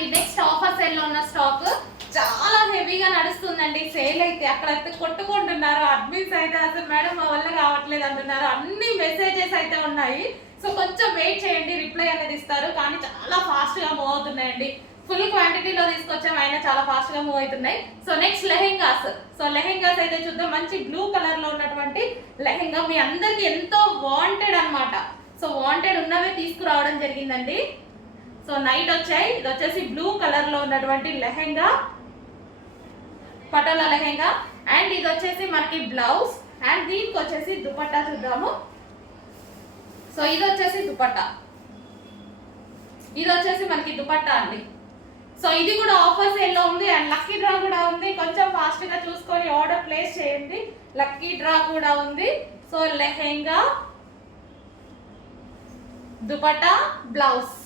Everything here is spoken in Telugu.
చూడండి నెక్స్ట్ ఆఫర్ సేల్ లో ఉన్న స్టాక్ చాలా హెవీగా నడుస్తుందండి. సేల్ అయితే అక్కడైతే కొట్టుకుంటున్నారు అడ్మిన్స్ అయితే, అసలు మేడం మా వల్ల కావట్లేదు అంటున్నారు. అన్ని మెసేజెస్ అయితే ఉన్నాయి. సో కొంచెం వెయిట్ చేయండి, రిప్లై అనేది ఇస్తారు. కానీ చాలా ఫాస్ట్ గా మూవ్ అవుతున్నాయండి. ఫుల్ క్వాంటిటీలో తీసుకొచ్చాం, అయినా చాలా ఫాస్ట్ గా మూవ్ అవుతున్నాయి. So next lehengas. So lehengas అయితే చూద్దాం. మంచి బ్లూ కలర్ లో ఉన్నటువంటి లెహెంగా మీ అందరికి ఎంతో వాంటెడ్ అన్నమాట. సో వాంటెడ్ ఉన్నవే తీసుకురావడం జరిగిందండి. సో నైట్ వచ్చాయి. ఇది వచ్చేసి బ్లూ కలర్ లో ఉన్నటువంటి లెహెంగా, పటోలా లెహెంగా. అండ్ ఇది వచ్చేసి మనకి బ్లౌజ్. అండ్ దీనికి వచ్చేసి దుపట్టా చూద్దాము. సో ఇది వచ్చేసి దుపట్టా, ఇది వచ్చేసి మనకి దుపట్టా అండి. సో ఇది కూడా ఆఫర్ సేల్ లో ఉంది. అండ్ లక్కీ డ్రా కూడా ఉంది. కొంచెం ఫాస్ట్ గా చూసుకొని ఆర్డర్ ప్లేస్ చేయండి. లక్కీ డ్రా కూడా ఉంది. So lehenga, dupatta, blouse.